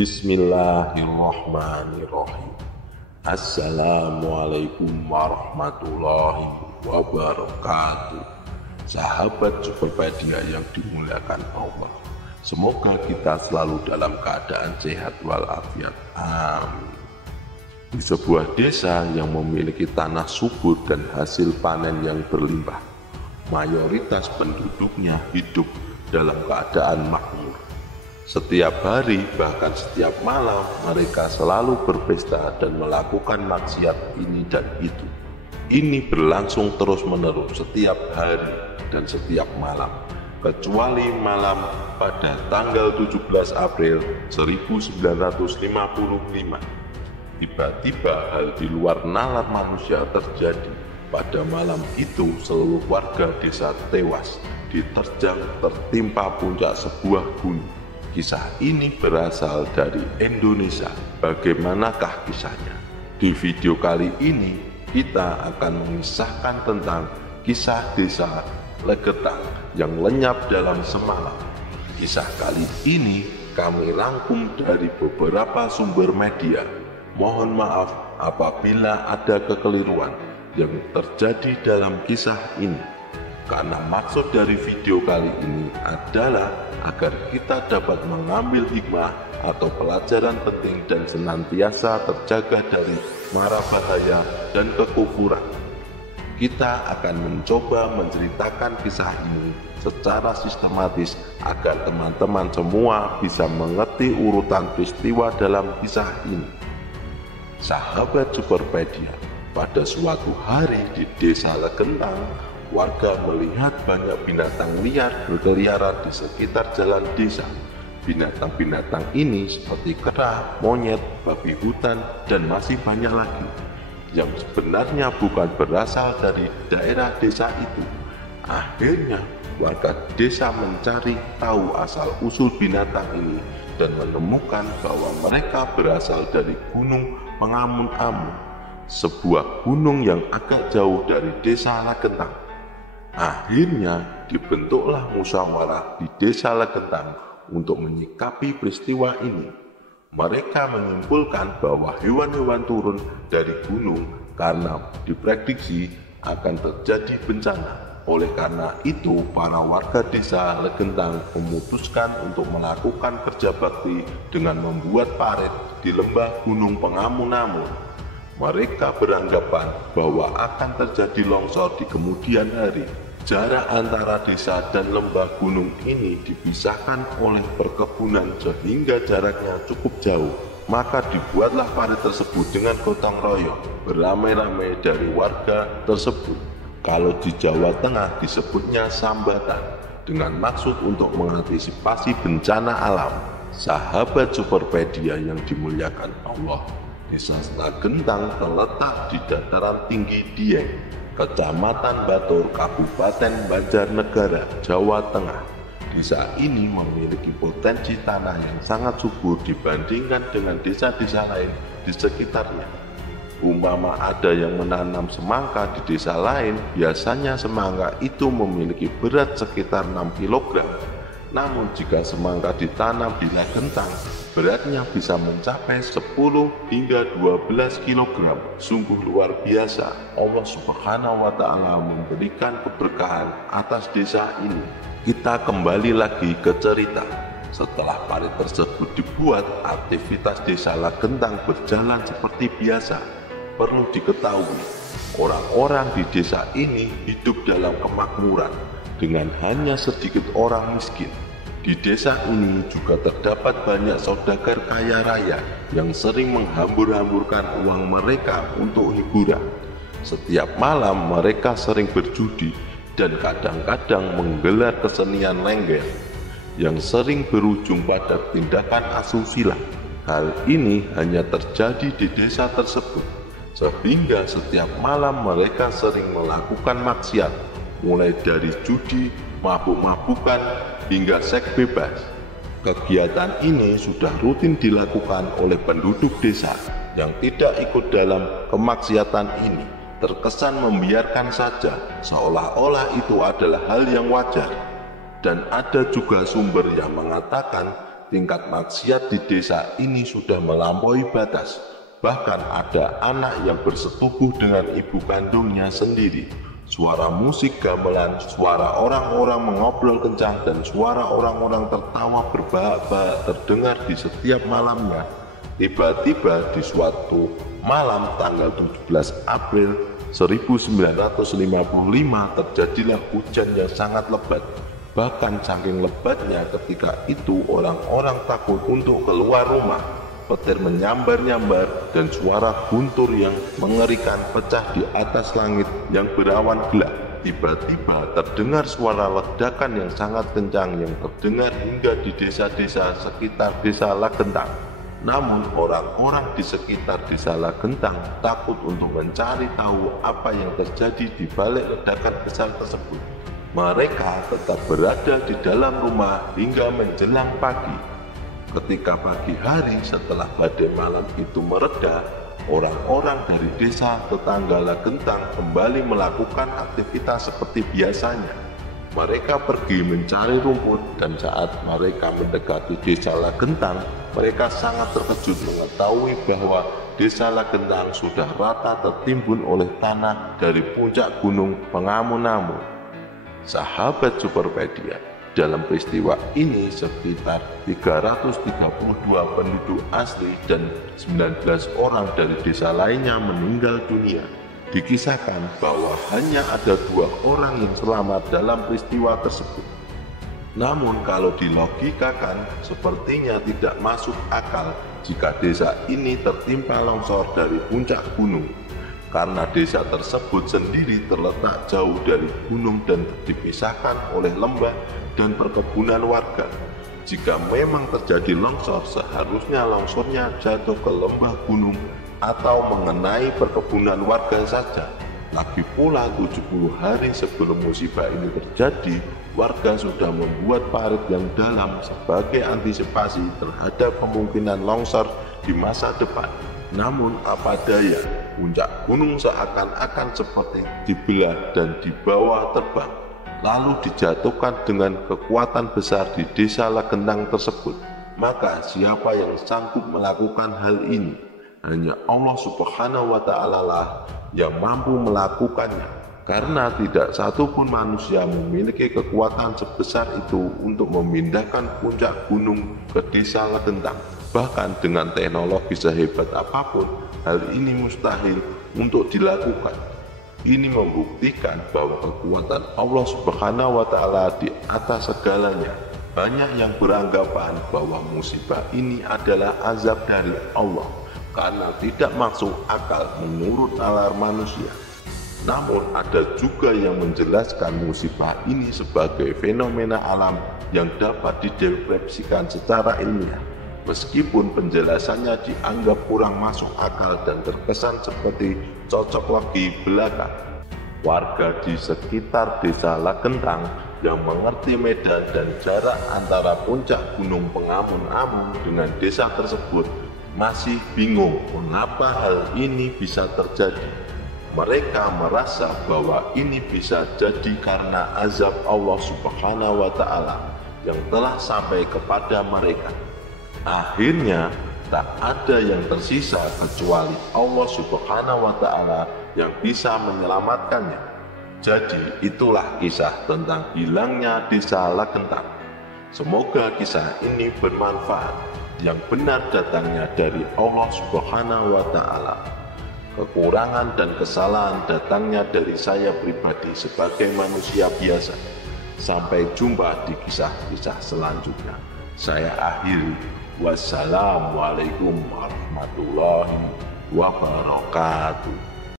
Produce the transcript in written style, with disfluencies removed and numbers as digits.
Bismillahirrahmanirrahim. Assalamualaikum warahmatullahi wabarakatuh. Sahabat Superpedia yang dimuliakan Allah, semoga kita selalu dalam keadaan sehat walafiat. Amin. Di sebuah desa yang memiliki tanah subur dan hasil panen yang berlimpah, mayoritas penduduknya hidup dalam keadaan makmur. Setiap hari, bahkan setiap malam, mereka selalu berpesta dan melakukan maksiat ini dan itu. Ini berlangsung terus-menerus setiap hari dan setiap malam, kecuali malam pada tanggal 17 April 1955. Tiba-tiba hal di luar nalar manusia terjadi. Pada malam itu seluruh warga desa tewas diterjang tertimpa puncak sebuah gunung. Kisah ini berasal dari Indonesia. Bagaimanakah kisahnya? Di video kali ini kita akan mengisahkan tentang kisah desa Legetang yang lenyap dalam semalam. Kisah kali ini kami rangkum dari beberapa sumber media. Mohon maaf apabila ada kekeliruan yang terjadi dalam kisah ini, karena maksud dari video kali ini adalah agar kita dapat mengambil hikmah atau pelajaran penting dan senantiasa terjaga dari mara bahaya dan kekufuran. Kita akan mencoba menceritakan kisah ini secara sistematis agar teman-teman semua bisa mengerti urutan peristiwa dalam kisah ini. Sahabat Superpedia, pada suatu hari di desa Legetang, warga melihat banyak binatang liar berkeliaran di sekitar jalan desa. Binatang-binatang ini seperti kera, monyet, babi hutan, dan masih banyak lagi yang sebenarnya bukan berasal dari daerah desa itu. Akhirnya warga desa mencari tahu asal-usul binatang ini dan menemukan bahwa mereka berasal dari Gunung Pengamun-amun, sebuah gunung yang agak jauh dari desa Legetang. Akhirnya dibentuklah musyawarah di desa Legetang untuk menyikapi peristiwa ini. Mereka menyimpulkan bahwa hewan-hewan turun dari gunung karena diprediksi akan terjadi bencana. Oleh karena itu, para warga desa Legetang memutuskan untuk melakukan kerja bakti dengan membuat parit di lembah Gunung Pengamun-amun. Mereka beranggapan bahwa akan terjadi longsor di kemudian hari. Jarak antara desa dan lembah gunung ini dipisahkan oleh perkebunan sehingga jaraknya cukup jauh. Maka dibuatlah parit tersebut dengan gotong royong beramai-ramai dari warga tersebut. Kalau di Jawa Tengah disebutnya sambatan, dengan maksud untuk mengantisipasi bencana alam. Sahabat Superpedia yang dimuliakan Allah, Desa Legetang terletak di dataran tinggi Dieng, Kecamatan Batur, Kabupaten Banjarnegara, Jawa Tengah. Desa ini memiliki potensi tanah yang sangat subur dibandingkan dengan desa-desa lain di sekitarnya. Umpama ada yang menanam semangka di desa lain, biasanya semangka itu memiliki berat sekitar 6 kg. Namun jika semangka ditanam di Legetang, beratnya bisa mencapai 10 hingga 12 kg. Sungguh luar biasa. Allah Subhanahu wa Ta'ala memberikan keberkahan atas desa ini. Kita kembali lagi ke cerita. Setelah parit tersebut dibuat, aktivitas desa Legetang berjalan seperti biasa. Perlu diketahui, orang-orang di desa ini hidup dalam kemakmuran dengan hanya sedikit orang miskin. Di desa ini juga terdapat banyak saudagar kaya raya yang sering menghambur-hamburkan uang mereka untuk hiburan. Setiap malam mereka sering berjudi dan kadang-kadang menggelar kesenian lengger yang sering berujung pada tindakan asusila. Hal ini hanya terjadi di desa tersebut, sehingga setiap malam mereka sering melakukan maksiat, mulai dari judi, mabuk-mabukan, hingga seks bebas. Kegiatan ini sudah rutin dilakukan oleh penduduk desa yang tidak ikut dalam kemaksiatan ini. Terkesan membiarkan saja, seolah-olah itu adalah hal yang wajar. Dan ada juga sumber yang mengatakan tingkat maksiat di desa ini sudah melampaui batas. Bahkan ada anak yang bersetubuh dengan ibu kandungnya sendiri. Suara musik gamelan, suara orang-orang mengobrol kencang, dan suara orang-orang tertawa berbahak-bahak terdengar di setiap malamnya. Tiba-tiba di suatu malam tanggal 17 April 1955 terjadilah hujan yang sangat lebat. Bahkan saking lebatnya ketika itu orang-orang takut untuk keluar rumah. Petir menyambar-nyambar dan suara guntur yang mengerikan pecah di atas langit yang berawan gelap. Tiba-tiba terdengar suara ledakan yang sangat kencang yang terdengar hingga di desa-desa sekitar desa Lagentang. Namun orang-orang di sekitar desa Lagentang takut untuk mencari tahu apa yang terjadi di balik ledakan besar tersebut. Mereka tetap berada di dalam rumah hingga menjelang pagi. Ketika pagi hari setelah badai malam itu mereda, orang-orang dari desa tetangga Lagentang kembali melakukan aktivitas seperti biasanya. Mereka pergi mencari rumput, dan saat mereka mendekati desa Lagentang, mereka sangat terkejut mengetahui bahwa desa Lagentang sudah rata tertimbun oleh tanah dari puncak gunung Pengamun-Amun. Sahabat Superpedia, dalam peristiwa ini sekitar 332 penduduk asli dan 19 orang dari desa lainnya meninggal dunia. Dikisahkan bahwa hanya ada 2 orang yang selamat dalam peristiwa tersebut. Namun kalau dilogikakan, sepertinya tidak masuk akal jika desa ini tertimpa longsor dari puncak gunung. Karena desa tersebut sendiri terletak jauh dari gunung dan dipisahkan oleh lembah dan perkebunan warga. Jika memang terjadi longsor, seharusnya longsornya jatuh ke lembah gunung atau mengenai perkebunan warga saja. Lagi pula 70 hari sebelum musibah ini terjadi, warga sudah membuat parit yang dalam sebagai antisipasi terhadap kemungkinan longsor di masa depan. Namun apa daya, puncak gunung seakan-akan seperti dibelah dan dibawa terbang, lalu dijatuhkan dengan kekuatan besar di desa Lagentang tersebut. Maka siapa yang sanggup melakukan hal ini? Hanya Allah Subhanahu wa Ta'ala lah yang mampu melakukannya, karena tidak satupun manusia memiliki kekuatan sebesar itu untuk memindahkan puncak gunung ke desa Lagentang. Bahkan dengan teknologi sehebat apapun, hal ini mustahil untuk dilakukan. Ini membuktikan bahwa kekuatan Allah Subhanahu wa Ta'ala di atas segalanya. Banyak yang beranggapan bahwa musibah ini adalah azab dari Allah karena tidak masuk akal menurut nalar manusia. Namun ada juga yang menjelaskan musibah ini sebagai fenomena alam yang dapat dideskripsikan secara ilmiah. Meskipun penjelasannya dianggap kurang masuk akal dan terkesan seperti cocok logi belaka. Warga di sekitar desa Lagentang yang mengerti medan dan jarak antara puncak gunung Pengamun-Amun dengan desa tersebut masih bingung mengapa hal ini bisa terjadi. Mereka merasa bahwa ini bisa jadi karena azab Allah Subhanahu wa Ta'ala yang telah sampai kepada mereka. Akhirnya tak ada yang tersisa kecuali Allah Subhanahu wa Ta'ala yang bisa menyelamatkannya. Jadi itulah kisah tentang hilangnya desa Lagentang. Semoga kisah ini bermanfaat. Yang benar datangnya dari Allah Subhanahu wa Ta'ala. Kekurangan dan kesalahan datangnya dari saya pribadi sebagai manusia biasa. Sampai jumpa di kisah-kisah selanjutnya. Saya akhiri. Wassalamualaikum warahmatullahi wabarakatuh.